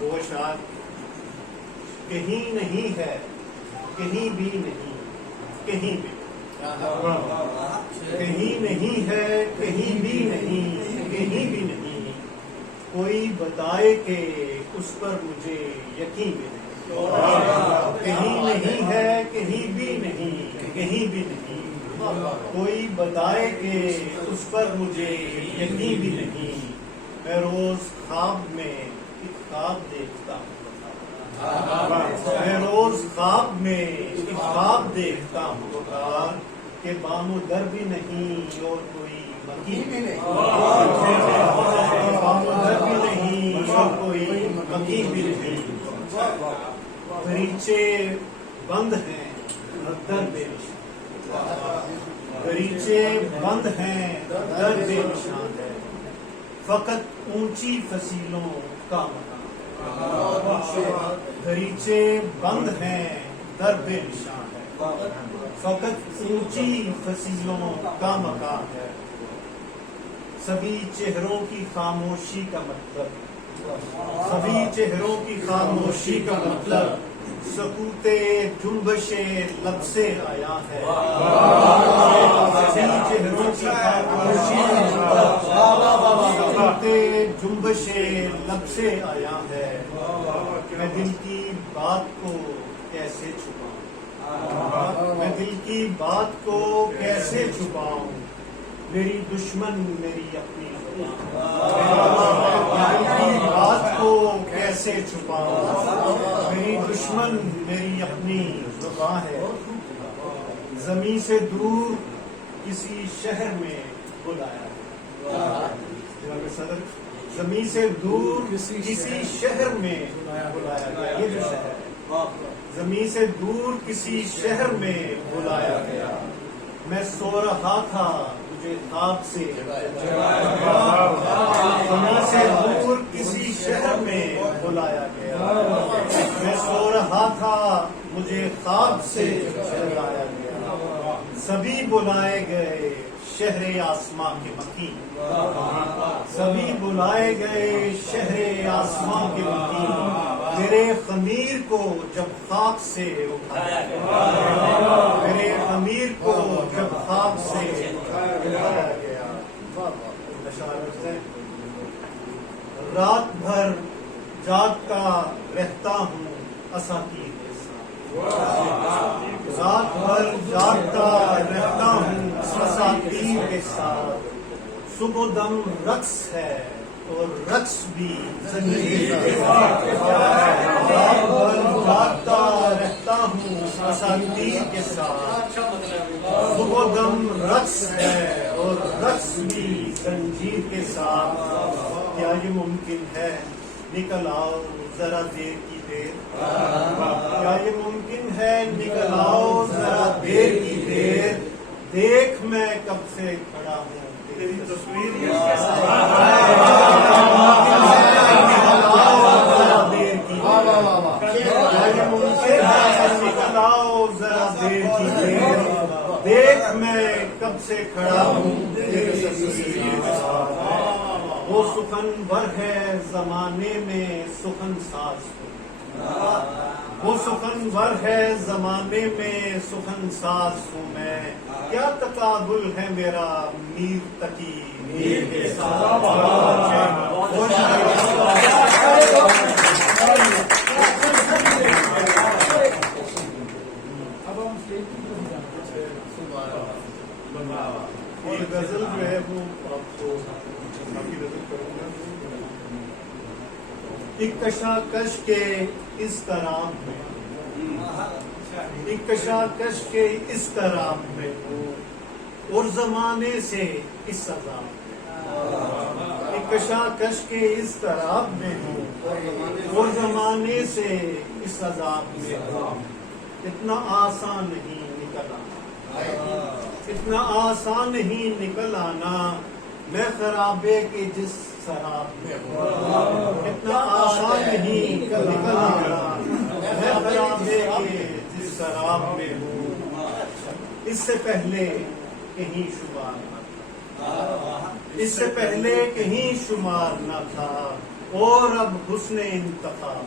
وہ اشعار کہیں نہیں ہے کہیں بھی نہیں کہیں بھی کہیں نہیں ہے کہیں بھی نہیں کہیں بھی نہیں کوئی بتائے کہ اس پر مجھے یقین بھی نہیں کہیں نہیں ہے کہیں بھی نہیں کہیں بھی نہیں کوئی بتائے کہ اس پر مجھے یقین بھی نہیں میں روز خواب میں ایک خواب دیکھتا ہوں میں روز خواب میں ایک خواب دیکھتا ہوں کہ بام و در بھی نہیں اور کوئی مکین بھی نہیں بام و در بھی نہیں اور کوئی مکین بھی نہیں دریچے بند ہیں در بے نشان دریچے بند ہیں در بے نشان ہے فقط اونچی فصیلوں کا مکان دریچے بند ہیں در بے نشان ہے فقط اونچی فصیلوں کا مکان ہے سبھی چہروں کی خاموشی کا مطلب سبھی چہروں کی خاموشی کا مطلب سکوت جنبش لب سے آیا ہے سبھی چہروں کی خاموشی کا مطلب سکوت جنبش لب سے آیا ہے میں دل کی بات کو کیسے چھپاؤں میں دل کی بات کو کیسے چھپاؤں میری دشمن میری اپنی دل کی بات کو کیسے چھپاؤں میری دشمن میری اپنی زبان ہے زمین سے دور کسی شہر میں بلایا صدر زمین سے دور کسی شہر میں بلایا گیا یہ جو شہر ہے زمین سے دور کسی شہر میں بلایا گیا میں سو رہا تھا مجھے خواب سے زمین سے دور کسی شہر میں بلایا گیا میں سو رہا تھا مجھے خواب سے جگایا گیا سبھی بلائے گئے شہر آسماں کے مکین سبھی بلائے گئے شہر آسماں کے مکین میرے خمیر کو جب خاک سے اٹھایا گیا میرے خمیر کو جب خاک سے اٹھایا گیا رات بھر جاگتا رہتا ہوں اساتیر کے ساتھ رات بھر جاگتا رہتا ہوں اساتیر کے ساتھ صبح دم رقص ہے اور رقص بھی زنجیر کے ساتھ رات بھر جاگتا رہتا ہوں اساتیر کے ساتھ صبح دم رقص ہے اور رقص بھی زنجیر کے ساتھ کیا یہ ممکن ہے نکل آؤ ذرا دیر کی دیر کیا یہ ممکن ہے نکل آؤ ذرا دیر کی دیر دیکھ میں کب سے کھڑا ہوں تیری تصویر نکل آؤ ذرا دیر کی کیا یہ ممکن ہے نکل آؤ ذرا دیر کی دیر دیکھ میں کب سے کھڑا ہوں تیری تصویر کے ساتھ وہ سخن ور ہے زمانے میں سخن ساز ہوں وہ سخن ور ہے زمانے میں سخن ساز ہوں میں کیا تقابل ہے میرا میر تقی میر کے ساتھ یہ غزل جو ہے وہ آپ کو ایک کشاکش کے اس طرح میں ایک کشاکش کے اس طرح میں ہوں اور زمانے سے اس عذاب میں ایک کشاکش کے اس طرح میں ہوں اور زمانے سے اس عذاب میں ہوں اتنا آسان نہیں نکل آنا اتنا آسان نہیں نکل آنا میں خرابے کے جس شراب میں ہوں اتنا آسان نہیں نکل آنا میں خرابے کے جس شراب میں ہوں اس سے پہلے کہیں شمار نہ تھا اس سے پہلے کہیں شمار نہ تھا او رب حسن انتخاب